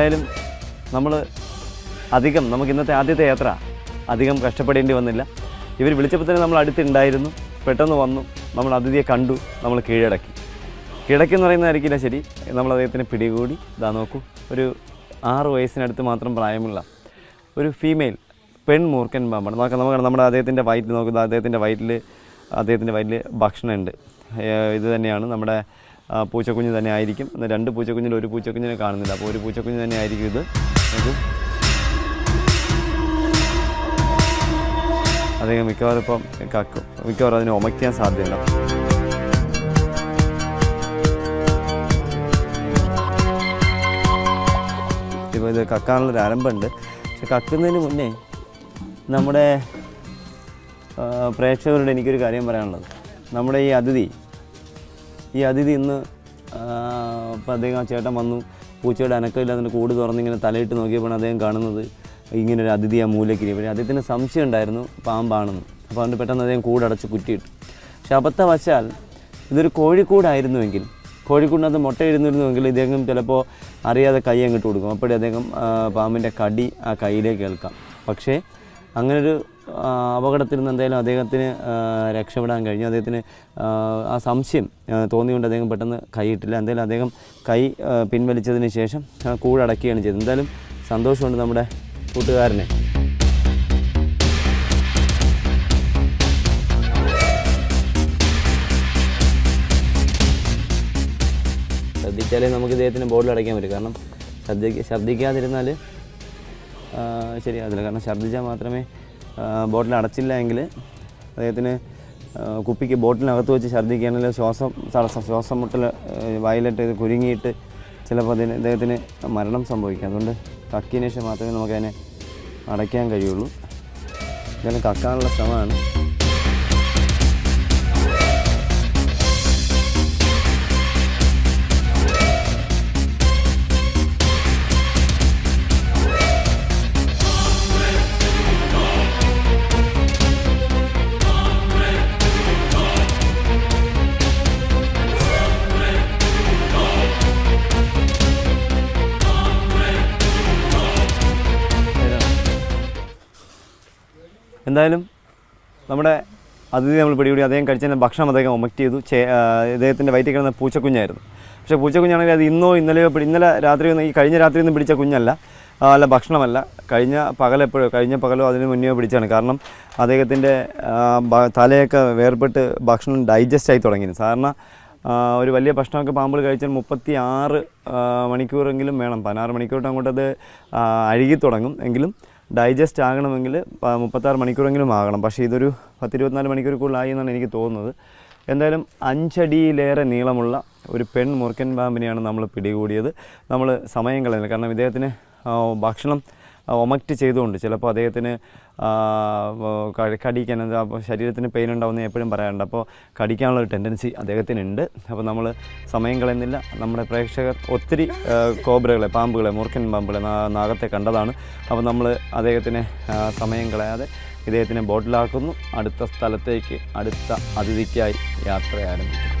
എന്തായാലും നമുക്ക് ഇന്നത്തെ ആദ്യത്തെ യാത്ര അധികം കഷ്ടപ്പെടേണ്ടി വന്നില്ല. ഇവർ വിളിച്ചപ്പോൾ തന്നെ നമ്മൾ അടുത്തുണ്ടായിരുന്നു. പെട്ടെന്ന് വന്നു, നമ്മൾ അതിഥിയെ കണ്ടു, നമ്മൾ കീഴടക്കി എന്ന് പറയുന്നതായിരിക്കില്ല ശരി. നമ്മൾ അദ്ദേഹത്തിന് പിടികൂടി. ഇതാ നോക്കൂ, ഒരു 6 വയസ്സിനടുത്ത് മാത്രം പ്രായമുള്ള ഒരു ഫീമെയിൽ പെൺ മൂർഖൻ പാമ്പാണ്. നമുക്ക് നമ്മുടെ അദ്ദേഹത്തിൻ്റെ വയറ്റിൽ നോക്കുന്നത്, അദ്ദേഹത്തിൻ്റെ വയറ്റിൽ ഭക്ഷണമുണ്ട്. ഇത് തന്നെയാണ് നമ്മുടെ പൂച്ചക്കുഞ്ഞ് തന്നെ ആയിരിക്കും. 2 പൂച്ചക്കുഞ്ഞിൽ ഒരു പൂച്ചക്കുഞ്ഞിനെ കാണുന്നില്ല, അപ്പോൾ ഒരു പൂച്ചക്കുഞ്ഞ് തന്നെ ആയിരിക്കും ഇത്. നോക്കൂ, അദ്ദേഹം മിക്കവാറും ഇപ്പം കക്കും, മിക്കവാറും അതിനെ ഉമയ്ക്കാൻ സാധ്യതയുണ്ട്. ഇപ്പോൾ ഇത് കക്കാനുള്ളൊരു ആരംഭമുണ്ട്. പക്ഷെ കക്കുന്നതിന് മുന്നേ നമ്മുടെ പ്രേക്ഷകരോട് എനിക്കൊരു കാര്യം പറയാനുള്ളത്. നമ്മുടെ ഈ അതിഥി ഇന്ന് ഇപ്പം അദ്ദേഹം ആ ചേട്ടൻ വന്നു, പൂച്ചയുടെ അനക്കമില്ലാതെ കൂട് തുറന്നിങ്ങനെ തലയിട്ട് നോക്കിയപ്പോൾ അദ്ദേഹം കാണുന്നത് ഇങ്ങനൊരു അതിഥി ആ മൂലക്കിരി. പക്ഷേ അദ്ദേഹത്തിന് സംശയം ഉണ്ടായിരുന്നു പാമ്പാണെന്ന്. അപ്പോൾ അതുകൊണ്ട് പെട്ടെന്ന് അദ്ദേഹം കൂടടച്ച് കുറ്റിയിട്ടു. പക്ഷെ അബദ്ധവശാൽ ഇതൊരു കോഴിക്കൂടായിരുന്നുവെങ്കിൽ, കോഴിക്കൂടിനകത്ത് മുട്ടയിരുന്നിരുന്നുവെങ്കിൽ ഇദ്ദേഹം ചിലപ്പോൾ അറിയാതെ കൈ അങ്ങോട്ട് കൊടുക്കും. അപ്പോഴേ അദ്ദേഹം പാമ്പിൻ്റെ കടി ആ കൈയിലേക്ക് കേൾക്കാം. പക്ഷേ അങ്ങനൊരു അപകടത്തിൽ നിന്ന് എന്തായാലും അദ്ദേഹത്തിന് രക്ഷപ്പെടാൻ കഴിഞ്ഞു. അദ്ദേഹത്തിന് ആ സംശയം തോന്നിയുകൊണ്ട് അദ്ദേഹം പെട്ടെന്ന് കൈയിട്ടില്ല. എന്തായാലും അദ്ദേഹം കൈ പിൻവലിച്ചതിന് ശേഷം കൂടടക്കുകയാണ് ചെയ്തത്. എന്തായാലും സന്തോഷമുണ്ട് നമ്മുടെ കൂട്ടുകാരനെ. ശ്രദ്ധിച്ചാലേ നമുക്ക് ഇദ്ദേഹത്തിന് ബോട്ടിൽ അടയ്ക്കാൻ പറ്റും. കാരണം ഛർദ്ദിക്കാതിരുന്നാൽ ശരിയാകത്തില്ല. കാരണം ഛർദ്ദിച്ചാൽ മാത്രമേ ബോട്ടിൽ അടച്ചില്ല എങ്കിൽ അദ്ദേഹത്തിന് കുപ്പിക്ക് ബോട്ടിനകത്ത് വെച്ച് ഛർദ്ദിക്കുകയാണെങ്കിൽ ശ്വാസം മുട്ടൽ വയലിട്ട് ഇത് കുരുങ്ങിയിട്ട് ചിലപ്പോൾ അദ്ദേഹത്തിന് മരണം സംഭവിക്കാം. അതുകൊണ്ട് കക്കിയതിന് ശേഷം മാത്രമേ നമുക്കതിനെ അടയ്ക്കാൻ കഴിയുള്ളൂ. ഇതെല്ലാം കക്കാനുള്ള ശ്രമമാണ്. എന്തായാലും നമ്മുടെ അതിഥി നമ്മൾ പിടികൂടി. അദ്ദേഹം കഴിച്ചതിൻ്റെ ഭക്ഷണം അദ്ദേഹം ഒമക്റ്റ് ചെയ്തു. ഇദ്ദേഹത്തിൻ്റെ വയറ്റിൽ കിടന്ന പൂച്ചക്കുഞ്ഞായിരുന്നു. പക്ഷേ പൂച്ചക്കുഞ്ഞാണെങ്കിൽ അത് ഇന്നോ ഇന്നലെയോ കഴിഞ്ഞ രാത്രിയൊന്നും പിടിച്ച കുഞ്ഞല്ല, അല്ല ഭക്ഷണമല്ല. കഴിഞ്ഞ പകലോ അതിന് മുന്നേ പിടിച്ചാണ്. കാരണം അദ്ദേഹത്തിൻ്റെ തലയൊക്കെ വേർപെട്ട് ഭക്ഷണം ഡൈജസ്റ്റ് ആയി തുടങ്ങി. സാധാരണ ഒരു വലിയ ഭക്ഷണമൊക്കെ പാമ്പുകൾ കഴിച്ചാൽ 36 മണിക്കൂറെങ്കിലും വേണം. 16 മണിക്കൂറിട്ട് അങ്ങോട്ടത് അഴുകി തുടങ്ങും. എങ്കിലും ഡൈജസ്റ്റ് ആകണമെങ്കിൽ 36 മണിക്കൂറെങ്കിലും ആകണം. പക്ഷേ ഇതൊരു 10-24 മണിക്കൂർ കൂടുതലായി എന്നാണ് എനിക്ക് തോന്നുന്നത്. എന്തായാലും 5 അടിയിലേറെ നീളമുള്ള ഒരു പെൺ മൂർഖൻ പാമ്പിനെയാണ് നമ്മൾ പിടികൂടിയത്. നമ്മൾ സമയം കളയുന്നില്ല. കാരണം ഇദ്ദേഹത്തിന് ഭക്ഷണം ഒമക്റ്റ് ചെയ്തുകൊണ്ട് ചിലപ്പോൾ അദ്ദേഹത്തിന് കടിക്കാൻ, ശരീരത്തിന് പെയിൻ ഉണ്ടാവുമെന്ന് എപ്പോഴും പറയാറുണ്ട്. അപ്പോൾ കടിക്കാനുള്ളൊരു ടെൻഡൻസി അദ്ദേഹത്തിനുണ്ട്. അപ്പോൾ നമ്മൾ സമയം കളയുന്നില്ല. നമ്മുടെ പ്രേക്ഷകർ ഒത്തിരി പാമ്പുകളെ മൂർഖൻ പാമ്പുകളെ നാഗത്തെ കണ്ടതാണ്. അപ്പോൾ നമ്മൾ അദ്ദേഹത്തിന് സമയം കളയാതെ ഇദ്ദേഹത്തിനെ ബോട്ടിലാക്കുന്നു. അടുത്ത സ്ഥലത്തേക്ക്, അടുത്ത അതിഥിക്കായി യാത്ര ആരംഭിക്കും.